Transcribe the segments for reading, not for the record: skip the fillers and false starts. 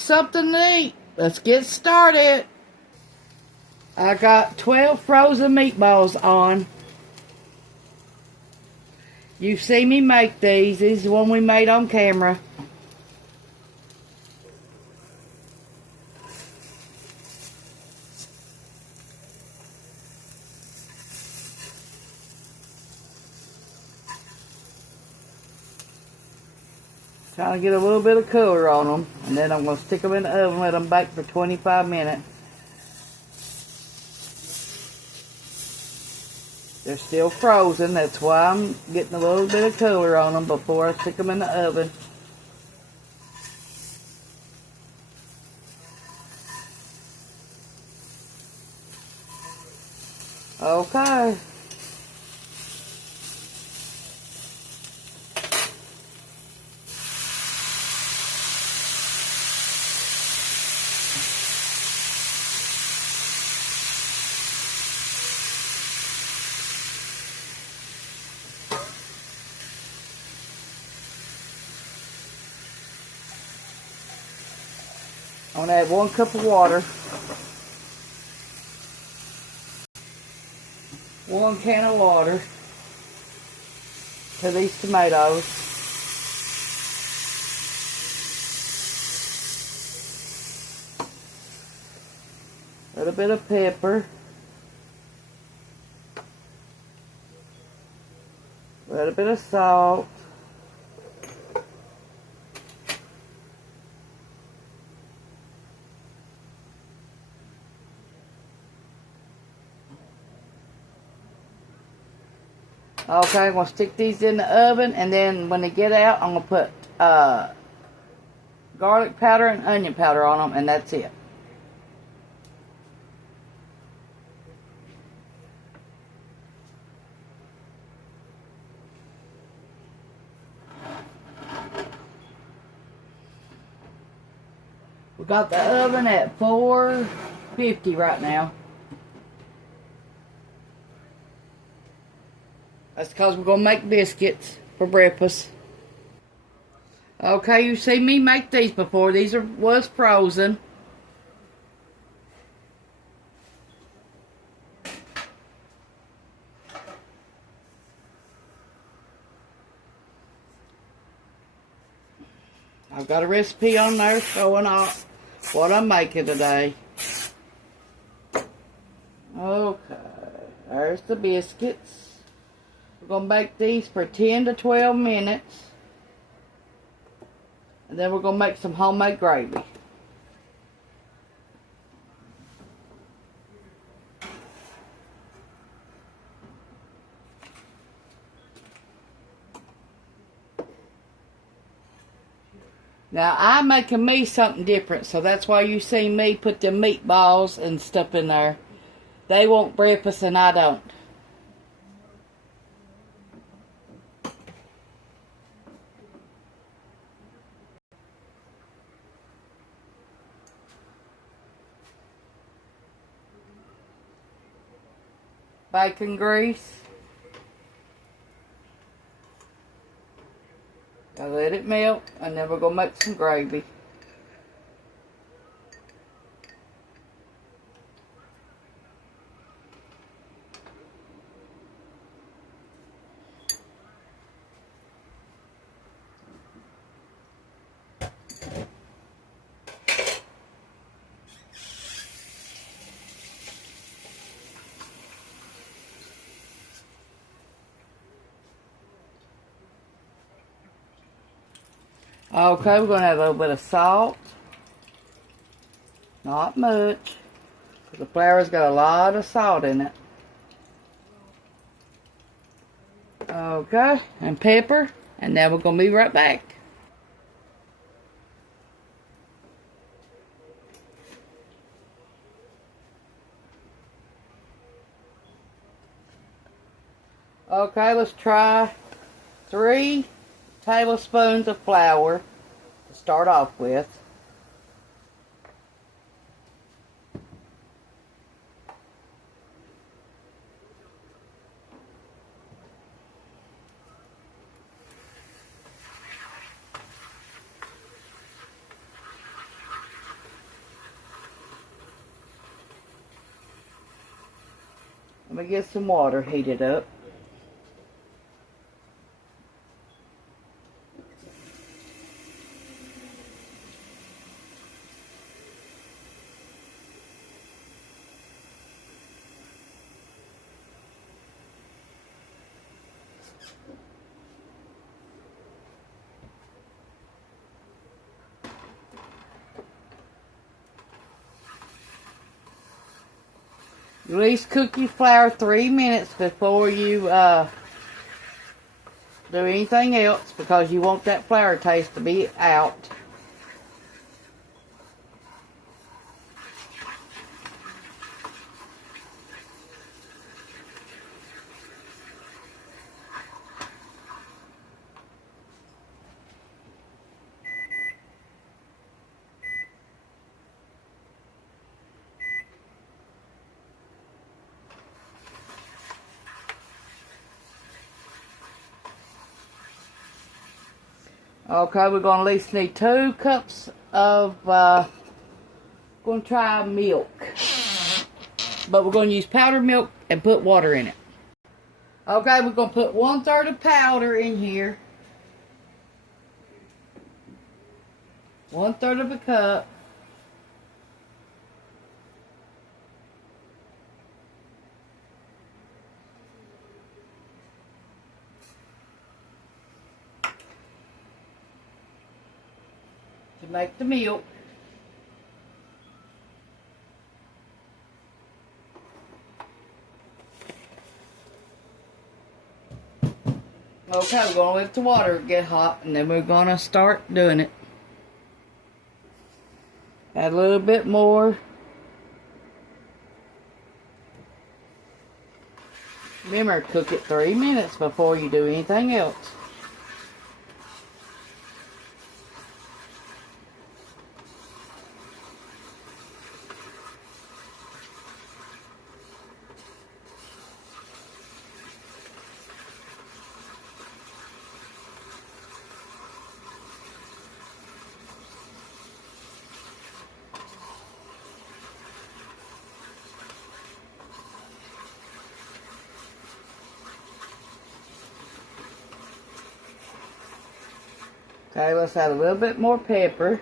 something to eat. Let's get started. I got 12 frozen meatballs on. You've seen me make these. This is the one we made on camera. Trying to get a little bit of color on them, and then I'm going to stick them in the oven and let them bake for 25 minutes. They're still frozen, that's why I'm getting a little bit of color on them before I stick them in the oven. Okay. I'm going to add 1 cup of water, 1 can of water to these tomatoes. A little bit of pepper, a little bit of salt, okay, I'm going to stick these in the oven, and then when they get out, I'm going to put garlic powder and onion powder on them, and that's it. We got the oven at 450 right now. That's because we're going to make biscuits for breakfast. Okay, you see me make these before. These was frozen. I've got a recipe on there showing off what I'm making today. Okay, there's the biscuits. We're going to bake these for 10 to 12 minutes. And then we're going to make some homemade gravy. Now, I'm making me something different, so that's why you see me put the meatballs and stuff in there. They want breakfast and I don't. Bacon grease. I let it melt, and then we're going to make some gravy. Okay, we're going to add a little bit of salt. Not much. The flour's got a lot of salt in it. Okay, and pepper. And now we're going to be right back. Okay, let's try 3 tablespoons of flour to start off with. me get some water heated up. At least cook your flour 3 minutes before you do anything else, because you want that flour taste to be out. Okay, we're going to at least need 2 cups of, going to try milk. But we're going to use powdered milk and put water in it. Okay, we're going to put 1/3 of powder in here. 1/3 of a cup. To make the milk. Okay, we're going to let the water get hot, and then we're going to start doing it. Add a little bit more. Remember, cook it 3 minutes before you do anything else. Okay, let's add a little bit more pepper.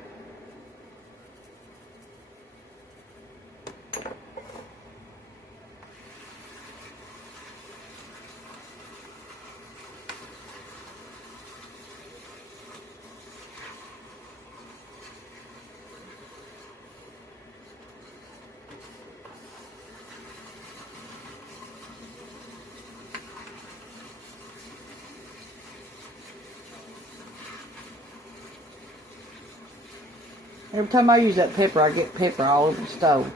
Every time I use that pepper, I get pepper all over the stove.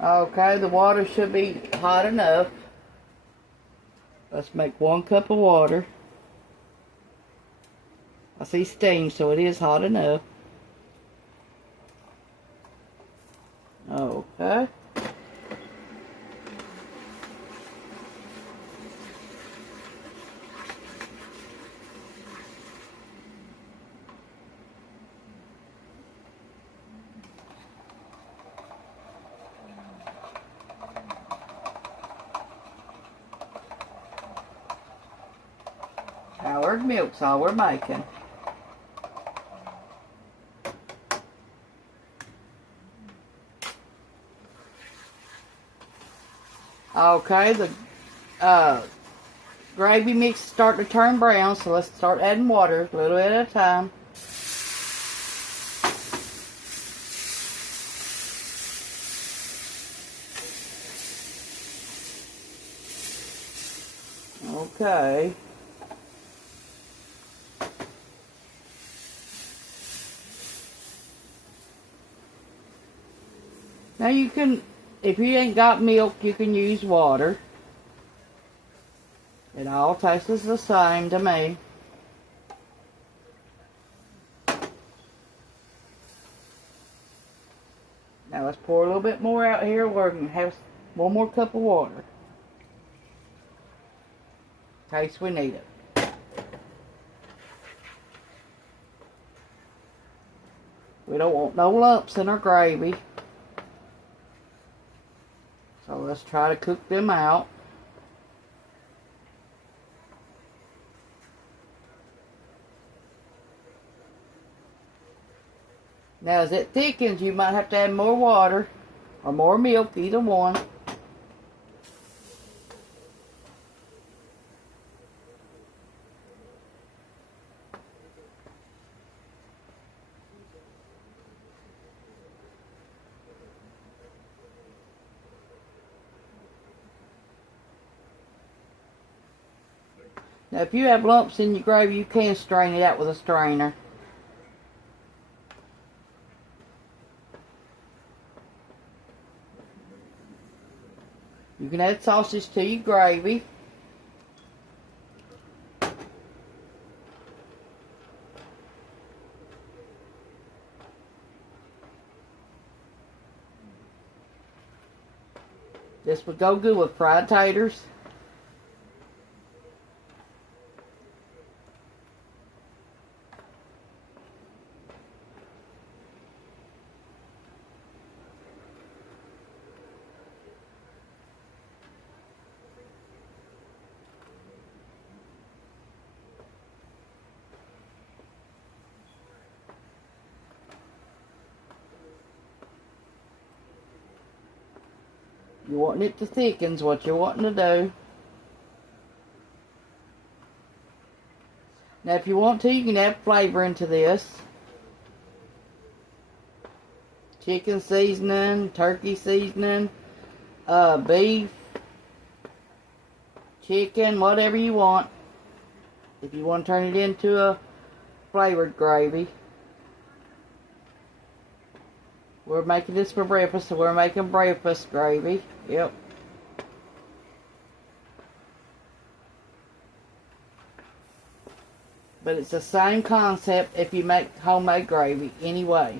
Okay, the water should be hot enough. Let's make 1 cup of water. I see steam, so it is hot enough. Okay. Powdered milk's all we're making. Okay, the gravy mix is starting to turn brown, so let's start adding water a little at a time. Okay. Now you can, if you ain't got milk, you can use water. It all tastes the same to me. Now let's pour a little bit more out here. We're going to have 1 more cup of water. In case we need it. We don't want no lumps in our gravy. So let's try to cook them out. Now as it thickens, you might have to add more water or more milk, either one. Now if you have lumps in your gravy, you can strain it out with a strainer. You can add sausage to your gravy. This would go good with fried taters. You want it to thicken is what you're wanting to do. Now if you want to, you can add flavor into this. Chicken seasoning, turkey seasoning, beef, chicken, whatever you want. If you want to turn it into a flavored gravy. We're making this for breakfast, so we're making breakfast gravy. Yep. But it's the same concept if you make homemade gravy anyway.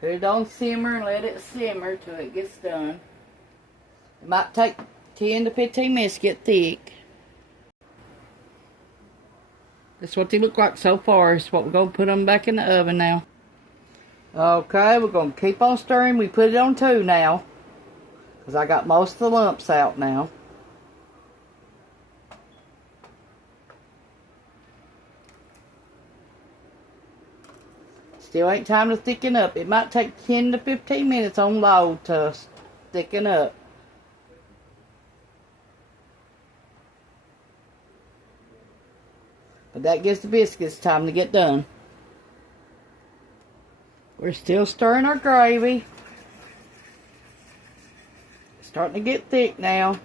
Put it on simmer and let it simmer till it gets done. It might take 10 to 15 minutes to get thick. That's what they look like so far. It's what we're going to put them back in the oven now. Okay, we're going to keep on stirring. We put it on 2 now, because I got most of the lumps out now. Still ain't time to thicken up. It might take 10 to 15 minutes on low to thicken up. But that gives the biscuits time to get done. We're still stirring our gravy. It's starting to get thick now.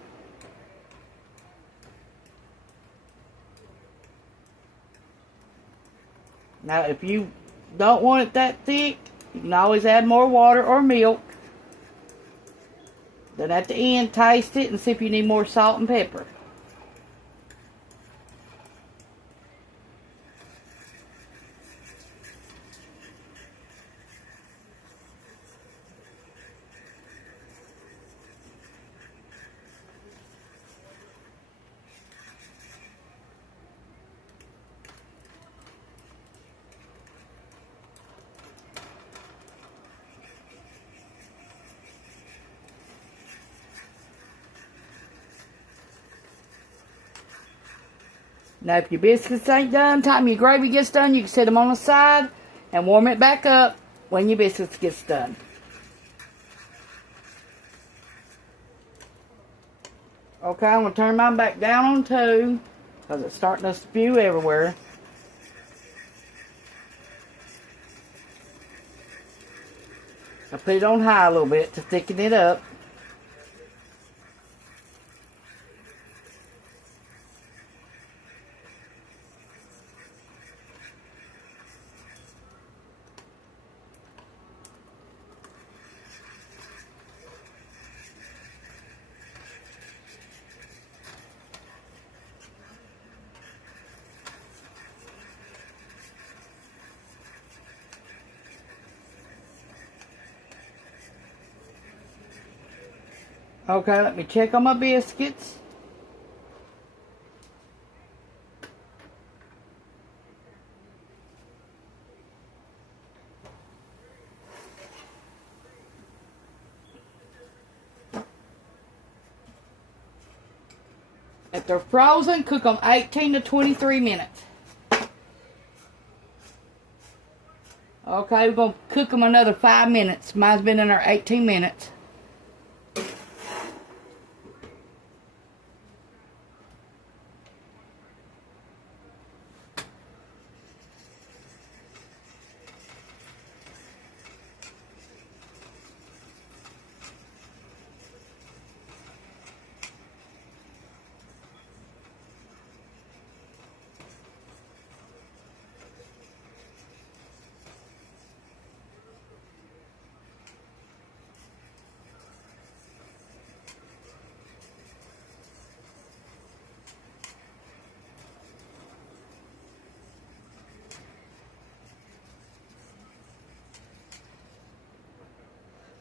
Now if you don't want it that thick, you can always add more water or milk. Then at the end, taste it and see if you need more salt and pepper. Now if your biscuits ain't done, time your gravy gets done, you can set them on the side and warm it back up when your biscuits gets done. Okay, I'm going to turn mine back down on 2 because it's starting to spew everywhere. I put it on high a little bit to thicken it up. Okay, let me check on my biscuits. If they're frozen, cook them 18 to 23 minutes. Okay, we're going to cook them another 5 minutes. Mine's been in there 18 minutes.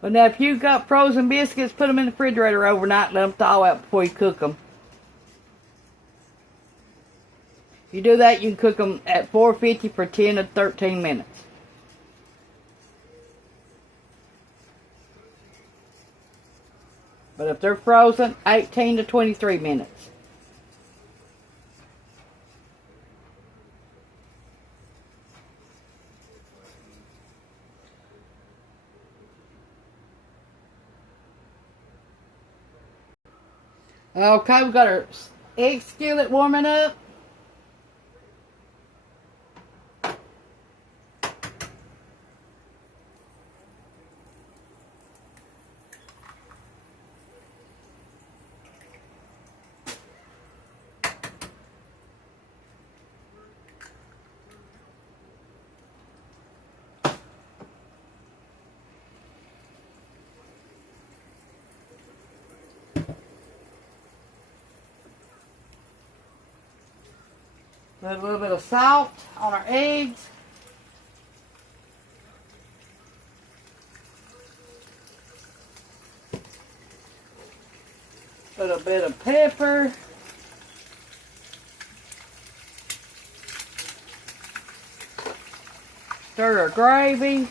But now if you've got frozen biscuits, put them in the refrigerator overnight and let them thaw out before you cook them. If you do that, you can cook them at 450 for 10 to 13 minutes. But if they're frozen, 18 to 23 minutes. Okay, we've got our egg skillet warming up. Put a little bit of salt on our eggs. Put a bit of pepper. Stir our gravy.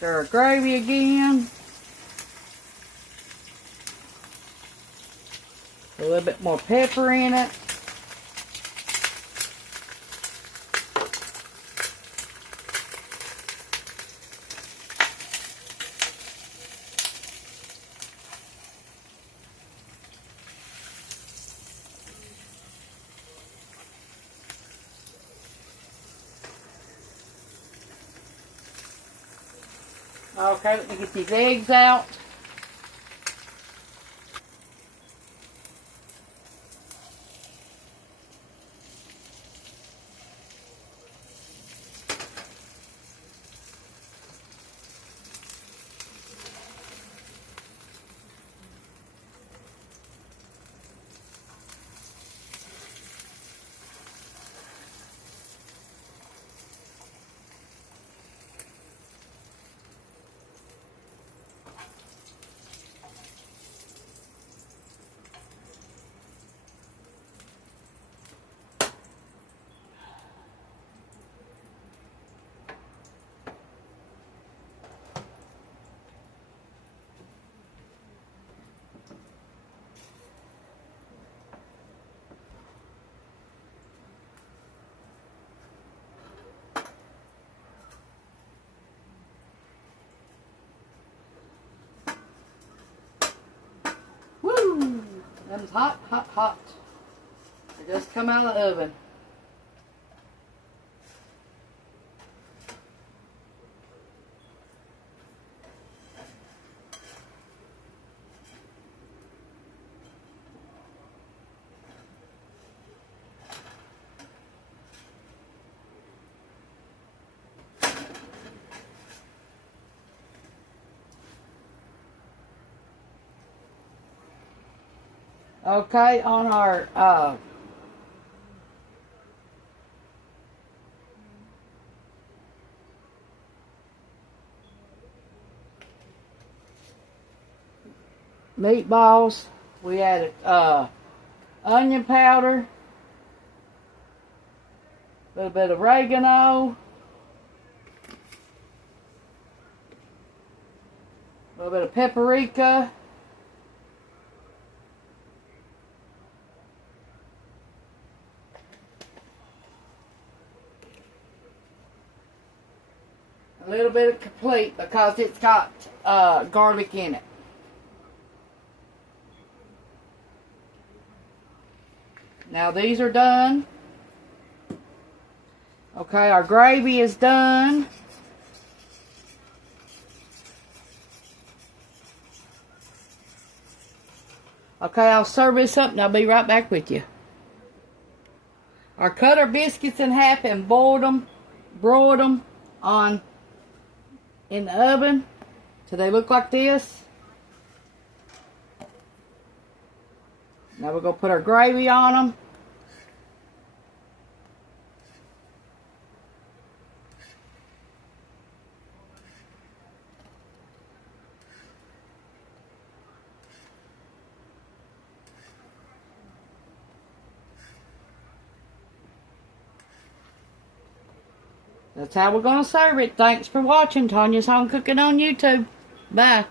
Stir our gravy again. A little bit more pepper in it. Okay, let me get these eggs out. Woo! Them's hot, hot, hot. They just come out of the oven. Okay, on our meatballs, we added onion powder, a little bit of oregano, a little bit of paprika, a little bit of complete because it's got garlic in it. Now these are done. Okay, our gravy is done. Okay, I'll serve this up and I'll be right back with you. I cut our biscuits in half and broiled them in the oven till they look like this. Now we're going to put our gravy on them. That's how we're going to serve it. Thanks for watching Tanya's Home Cooking on YouTube. Bye.